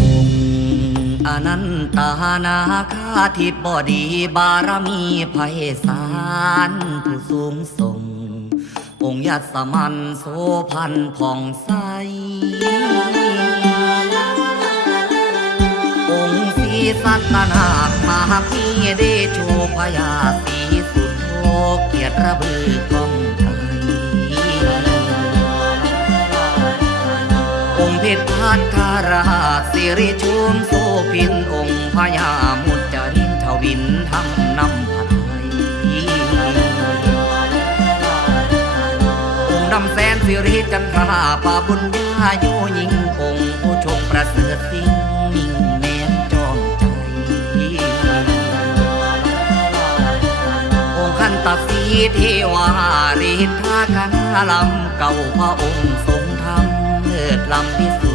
องอนันตานาคาทิบดีบารมีไพศาลผู้สูงส่ง องค์ยัสมันโสพันผ่องใส องค์ศรีสัตนาคมาพีเดโชพยาสีสุดโทเกียรติระบือกอ องค์เพชรพัทธาราชสิริชุมโสพินองค์พญามุจจรินทวินทำนำผัดไทยองค์ดำแสนสิริจันทราป่าบุญญาโยยิงองค์ผู้ชงประเสริฐสิ่งมิ่งแม้นจอมใจ องค์ขันตสีเทวาริทธากันลำเก่าพระองค์ทรง ธร